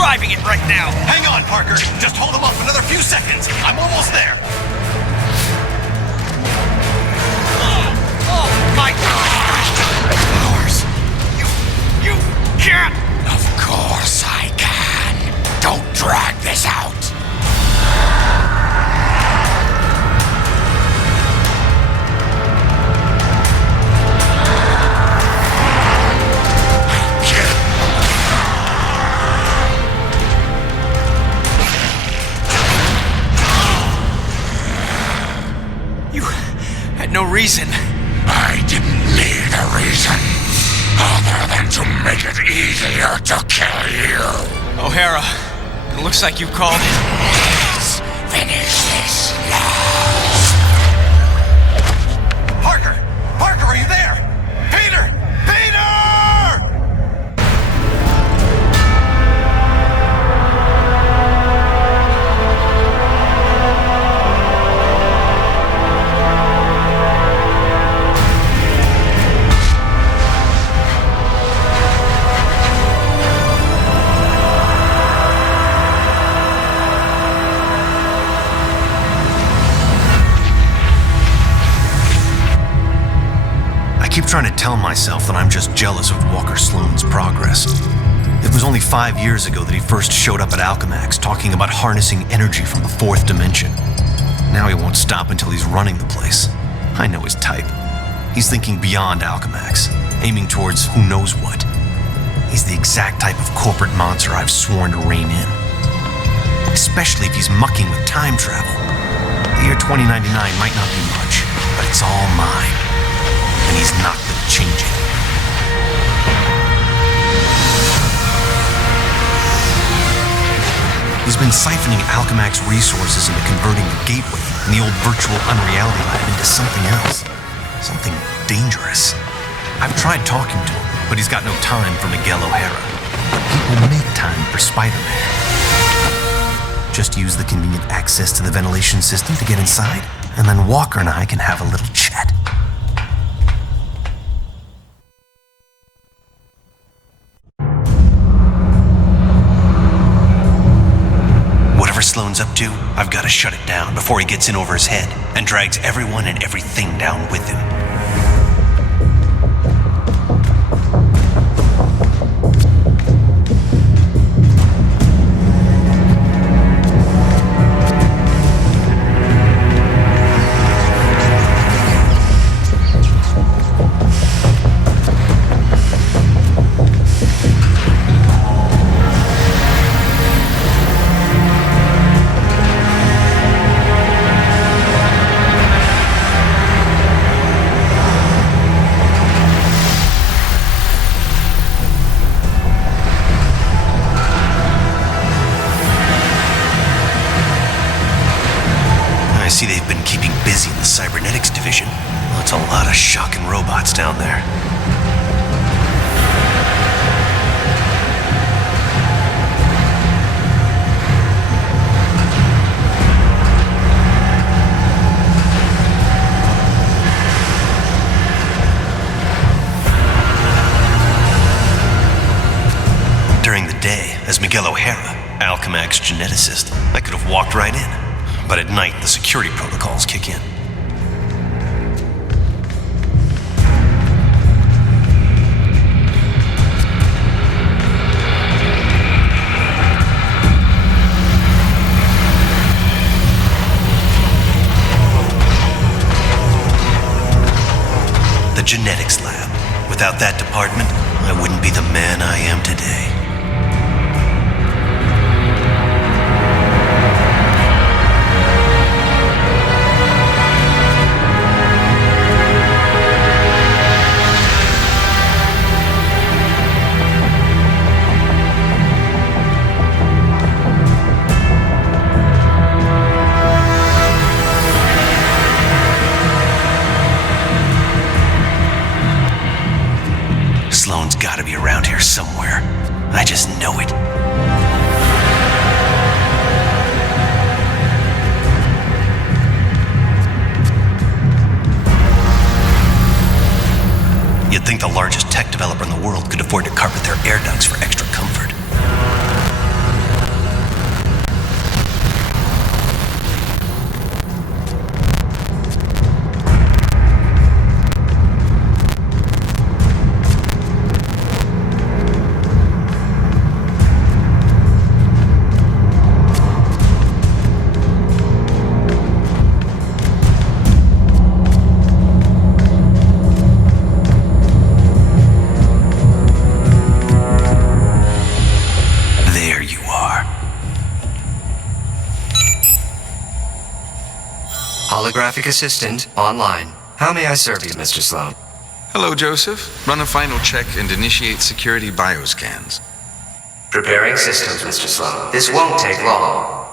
driving it right now. Hang on, Parker. Just hold him up another few seconds. I'm almost there. Oh my powers. You can't. Of course I can. Don't drag this out. No reason. I didn't need a reason, other than to make it easier to kill you. O'Hara, it looks like you called it. Let's finish this now. Parker! Parker, are you there? Peter! Peter! I keep trying to tell myself that I'm just jealous of Walker Sloan's progress. It was only 5 years ago that he first showed up at Alchemax talking about harnessing energy from the fourth dimension. Now he won't stop until he's running the place. I know his type. He's thinking beyond Alchemax, aiming towards who knows what. He's the exact type of corporate monster I've sworn to rein in. Especially if he's mucking with time travel. The year 2099 might not be much, but it's all mine. And he's not gonna change it. He's been siphoning Alchemax resources into converting the gateway and the old virtual unreality lab into something else. Something dangerous. I've tried talking to him, but he's got no time for Miguel O'Hara. But he will make time for Spider-Man. Just use the convenient access to the ventilation system to get inside, and then Walker and I can have a little chat. Whatever Sloan's up to, I've got to shut it down before he gets in over his head and drags everyone and everything down with him. See, they've been keeping busy in the cybernetics division. That's a lot of shocking robots down there. During the day, as Miguel O'Hara, Alchemax geneticist, I could have walked right in. But at night, the security protocols kick in. The genetics lab. Without that department, I wouldn't be the man I am today. Sloan's gotta be around here somewhere. I just know it. You'd think the largest tech developer in the world could afford to carpet their air ducts for extra comfort. Holographic assistant online. How may I serve you, Mr. Sloan? Hello, Joseph. Run a final check and initiate security bioscans. Preparing systems, Mr. Sloan. This won't take long.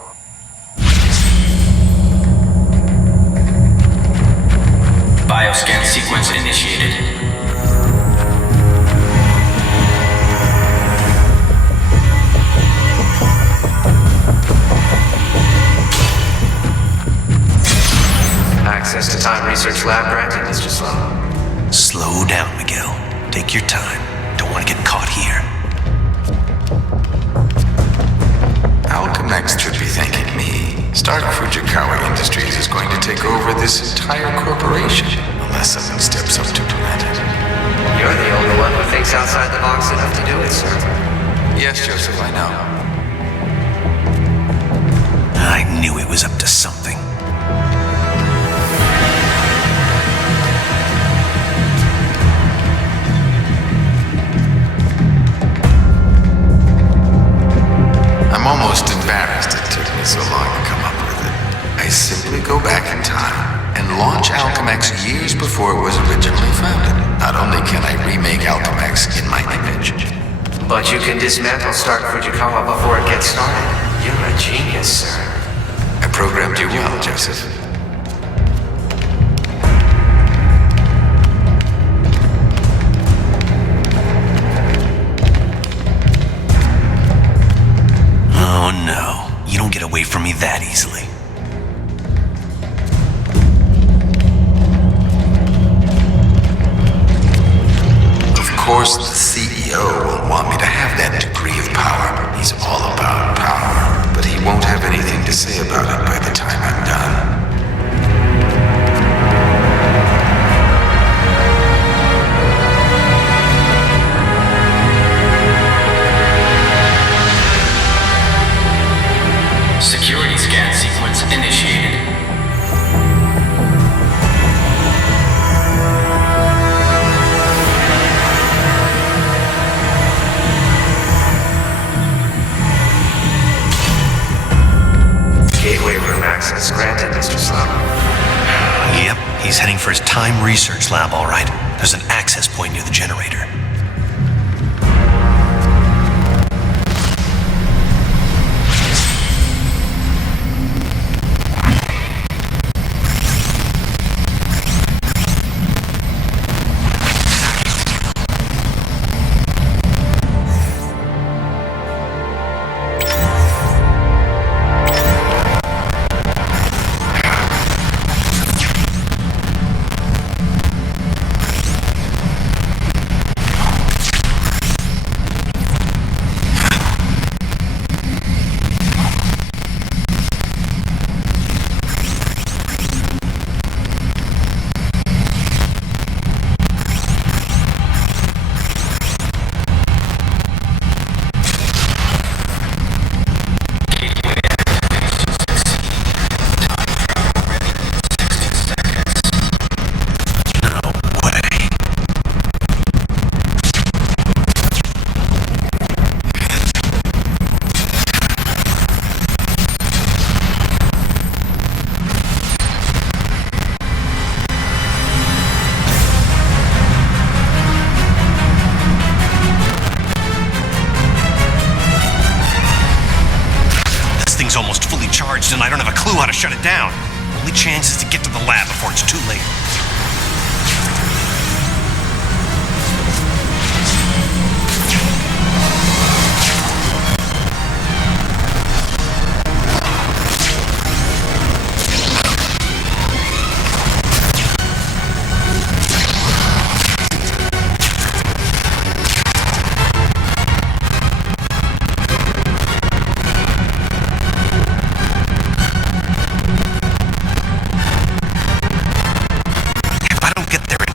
Bioscan sequence initiated. Access to Time Research Lab granted, Mr. Sloan. Slow down, Miguel. Take your time. Don't want to get caught here. Alchemex should be thanking me. Stark Fujikawa Industries is going to take over this entire corporation, unless someone steps up to prevent it. You're the only one who thinks outside the box enough to do it, sir. Yes, Joseph, I know. I knew it was up to something. I'm almost embarrassed it took me so long to come up with it. I simply go back in time and launch Alchemex years before it was originally founded. Not only can I remake Alchemex in my image, But you can dismantle Stark Fujikawa before it gets started. You're a genius, sir. I programmed you well, Joseph. Oh no, you don't get away from me that easily. Of course, the CEO will want me to have that degree of power. He's all about power, but he won't have anything to say about it by the time I'm done. Security scan sequence initiated. Gateway room access granted, Mr. Sloan. Yep, he's heading for his time research lab, all right. There's an access point near the generator. Almost fully charged and I don't have a clue how to shut it down. Only chance is to get to the lab before it's too late. If I don't get there in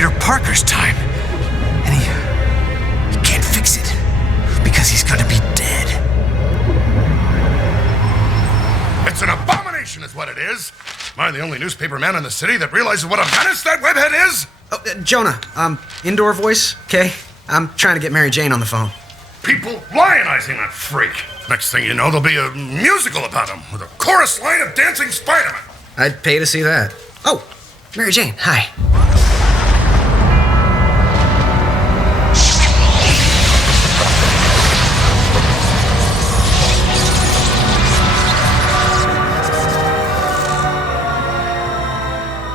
Peter Parker's time. And he can't fix it because he's gonna be dead. It's an abomination is what it is. Am I the only newspaper man in the city that realizes what a menace that webhead is? Oh, Jonah, indoor voice, okay? I'm trying to get Mary Jane on the phone. People lionizing that freak. Next thing you know, there'll be a musical about him with a chorus line of dancing Spider-Man. I'd pay to see that. Oh, Mary Jane, hi.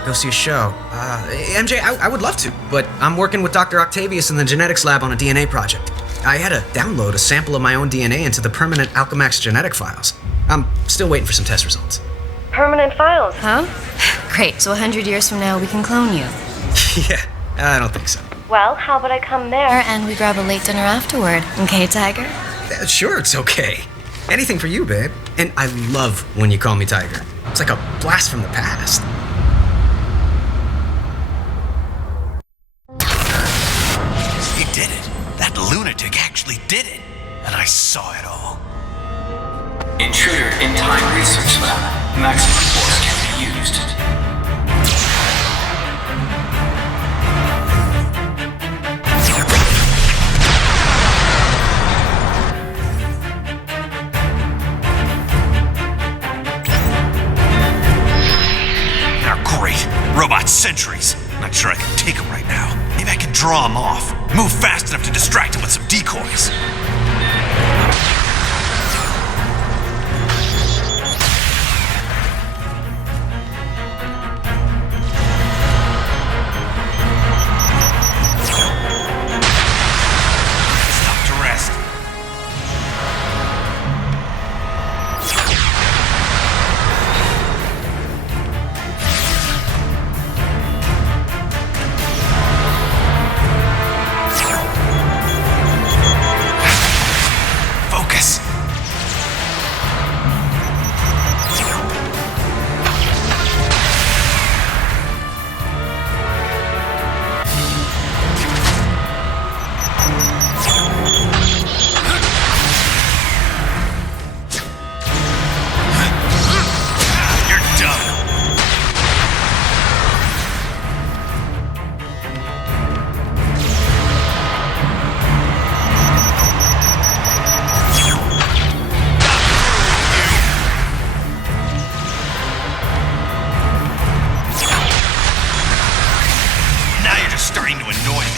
Go see a show. MJ, I would love to, but I'm working with Dr. Octavius in the genetics lab on a DNA project. I had to download a sample of my own DNA into the permanent Alchemax genetic files. I'm still waiting for some test results. Permanent files, huh? Great, so 100 years from now we can clone you. Yeah, I don't think so. Well, how about I come there and we grab a late dinner afterward, okay, Tiger? Sure, it's okay. Anything for you, babe. And I love when you call me Tiger. It's like a blast from the past. He did it. That lunatic actually did it. And I saw it all. Intruder in time research lab. Maximum force can be used. They're great. Robot sentries. Not sure I can take them right now. Maybe I can draw them off. Move fast enough to distract them with some decoys. Stop to rest. Focus. You're done. Now you're just starting to annoy me.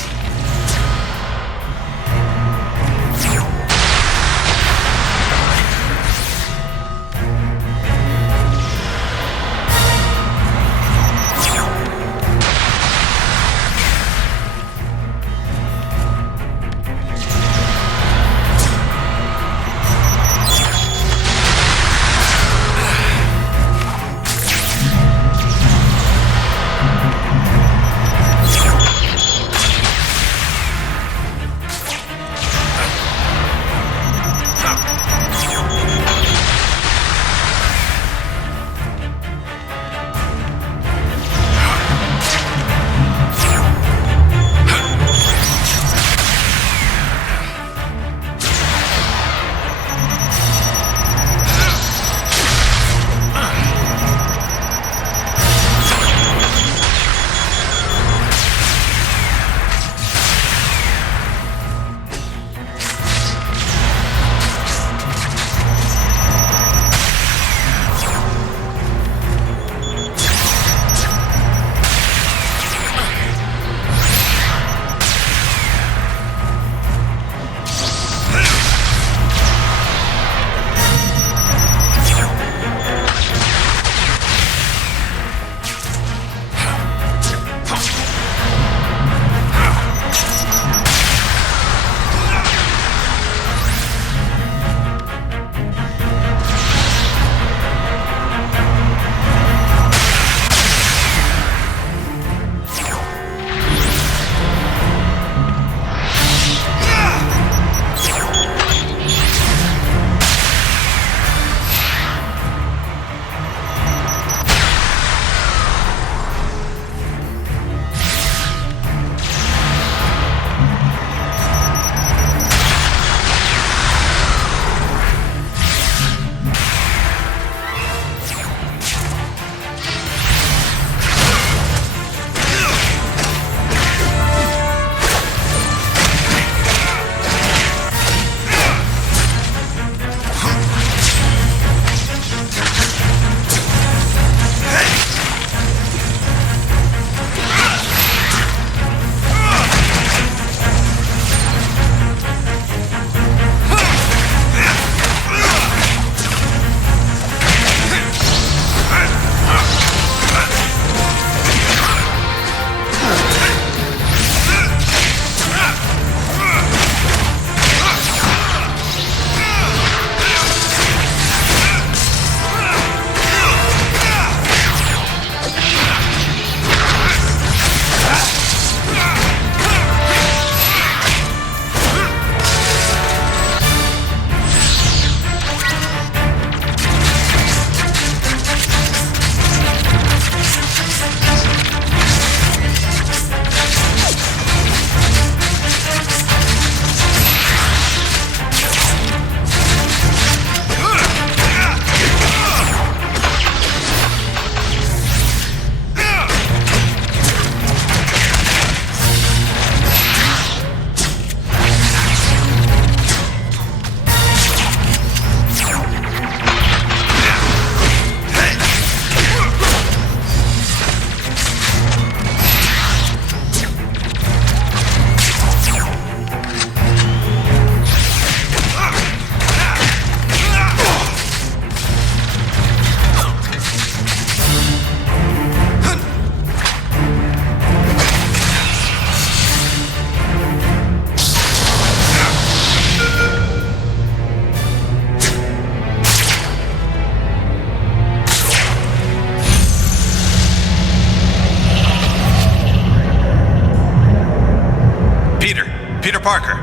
Parker.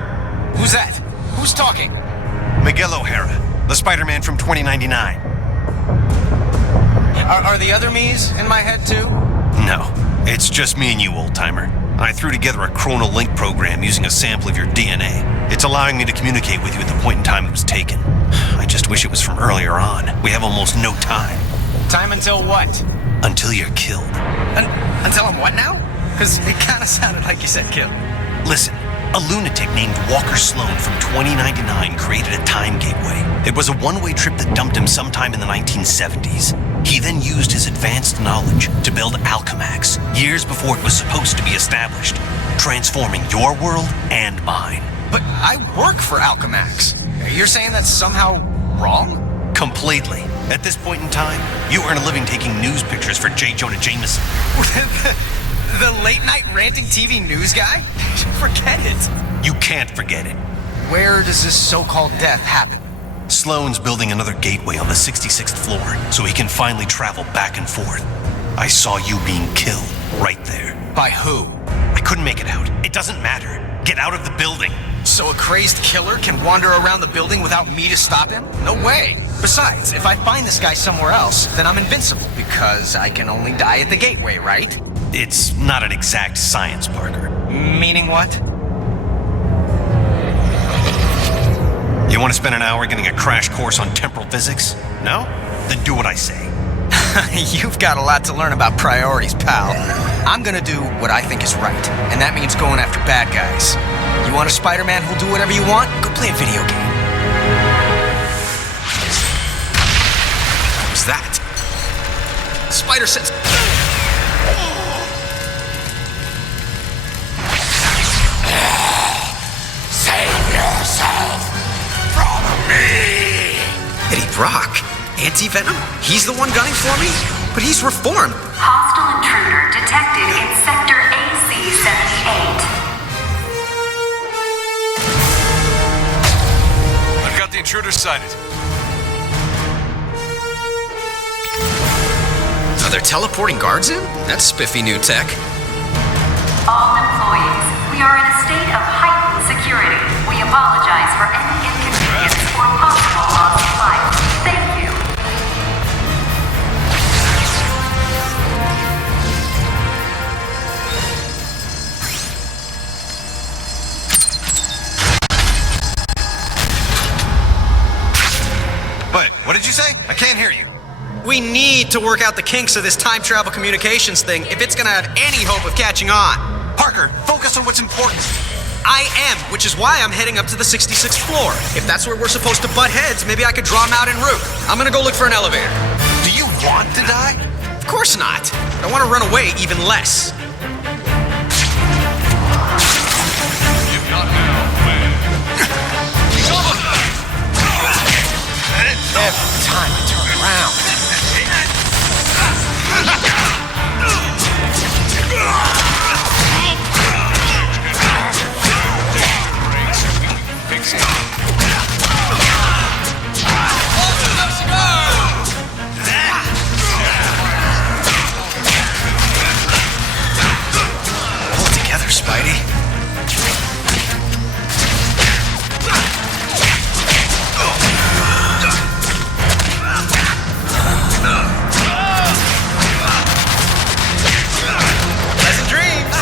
Who's that? Who's talking? Miguel O'Hara, the Spider-Man from 2099. Are the other me's in my head too? No, it's just me and you, old-timer. I threw together a chronal link program using a sample of your DNA. It's allowing me to communicate with you at the point in time it was taken. I just wish it was from earlier on. We have almost no time. Time until what? Until you're killed. Until I'm what now? Because it kind of sounded like you said kill. Listen, a lunatic named Walker Sloan from 2099 created a time gateway. It was a one-way trip that dumped him sometime in the 1970s. He then used his advanced knowledge to build Alchemax, years before it was supposed to be established, transforming your world and mine. But I work for Alchemax. You're saying that's somehow wrong? Completely. At this point in time, you earn a living taking news pictures for J. Jonah Jameson. The late-night ranting TV news guy? Forget it. You can't forget it. Where does this so-called death happen? Sloan's building another gateway on the 66th floor so he can finally travel back and forth. I saw you being killed right there. By who? I couldn't make it out. It doesn't matter. Get out of the building. So a crazed killer can wander around the building without me to stop him? No way. Besides, if I find this guy somewhere else, then I'm invincible because I can only die at the gateway, right? It's not an exact science, Parker. Meaning what? You want to spend an hour getting a crash course on temporal physics? No? Then do what I say. You've got a lot to learn about priorities, pal. I'm gonna do what I think is right, and that means going after bad guys. You want a Spider-Man who'll do whatever you want? Go play a video game. What was that? Spider sense. Save yourself from me! Eddie Brock? Anti-Venom? He's the one gunning for me? But he's reformed. Hostile intruder detected in Sector AC-78. I've got the intruder sighted. Are there teleporting guards in? That's spiffy new tech. All employees, we are in a state of heightened security. We apologize for any inconvenience or possible loss of life. Thank you. Wait, what did you say? I can't hear you. We need to work out the kinks of this time travel communications thing if it's gonna have any hope of catching on. Parker, focus on what's important. I am, which is why I'm heading up to the 66th floor. If that's where we're supposed to butt heads, maybe I could draw them out en route. I'm gonna go look for an elevator. Do you want to die? Of course not. I want to run away even less. You've got now, man. Every time I turn around. Hold together, Spidey. Pleasant dreams.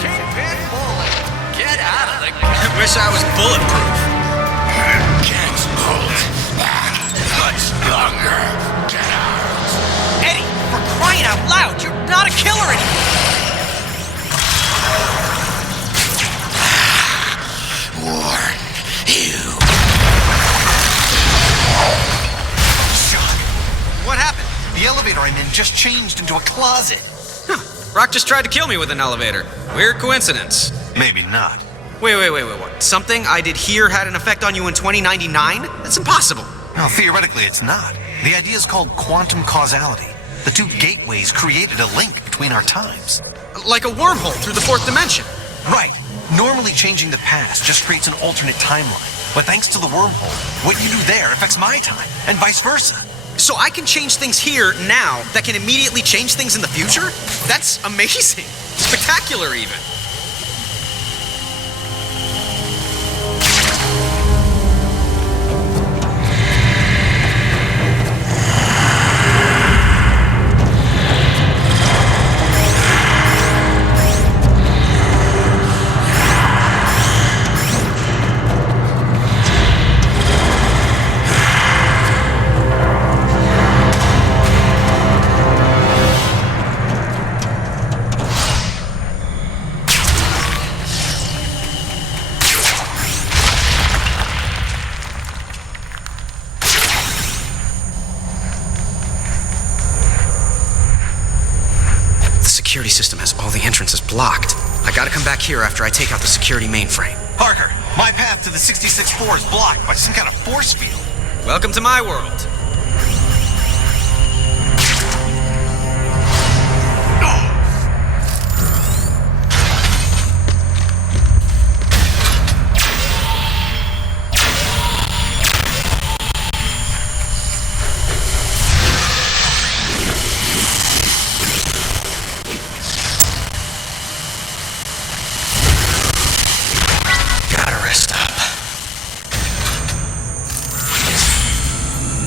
Kingpin bullet. Get out of the I wish I was bulletproof. Can't hold back much longer. Get out. Eddie, for crying out loud, you're not a killer anymore. Warn you. What happened? The elevator I'm in just changed into a closet. Brock just tried to kill me with an elevator. Weird coincidence. Maybe not. Wait, what? Something I did here had an effect on you in 2099? That's impossible. No, theoretically it's not. The idea is called quantum causality. The two gateways created a link between our times. Like a wormhole through the fourth dimension. Right. Normally changing the past just creates an alternate timeline. But thanks to the wormhole, what you do there affects my time, and vice versa. So I can change things here now that can immediately change things in the future? That's amazing. Spectacular, even. The security system has all the entrances blocked. I gotta come back here after I take out the security mainframe. Parker, my path to the 66-4 is blocked by some kind of force field. Welcome to my world.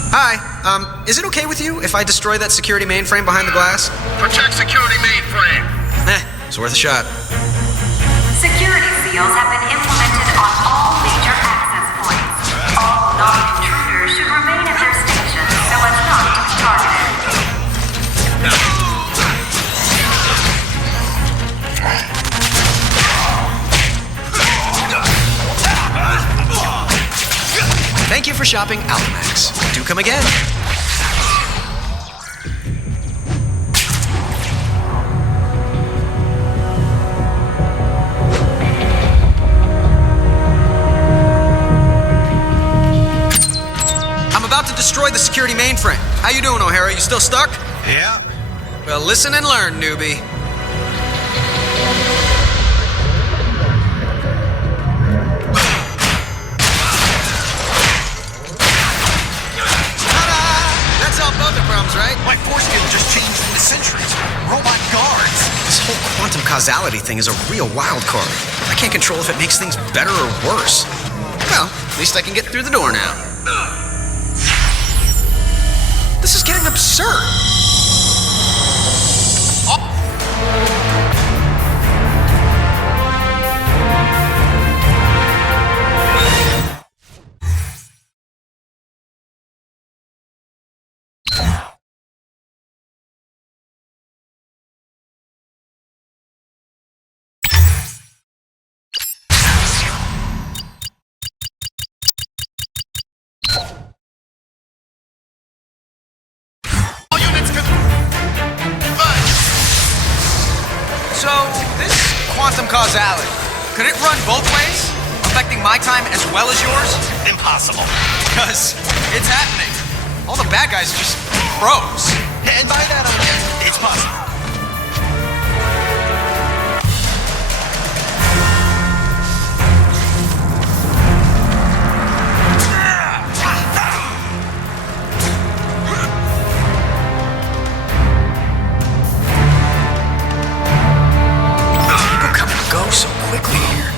Hi, is it okay with you if I destroy that security mainframe behind the glass? Protect security mainframe. It's worth a shot. Security seals have been implemented on all major access points. All non-intruders should remain at their stations so as not to be targeted. Thank you for shopping Alchemax. Do come again. I'm about to destroy the security mainframe. How you doing, O'Hara? You still stuck? Yeah. Well, listen and learn, newbie. Right? My force field just changed into sentries. Robot guards. This whole quantum causality thing is a real wild card. I can't control if it makes things better or worse. Well, at least I can get through the door now. This is getting absurd. So, this quantum causality, could it run both ways? Affecting my time as well as yours? Impossible. Because it's happening. All the bad guys just froze. And by that, I mean, it's possible. Go so quickly here.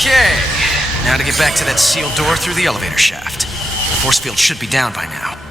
Okay, now to get back to that sealed door through the elevator shaft. The force field should be down by now.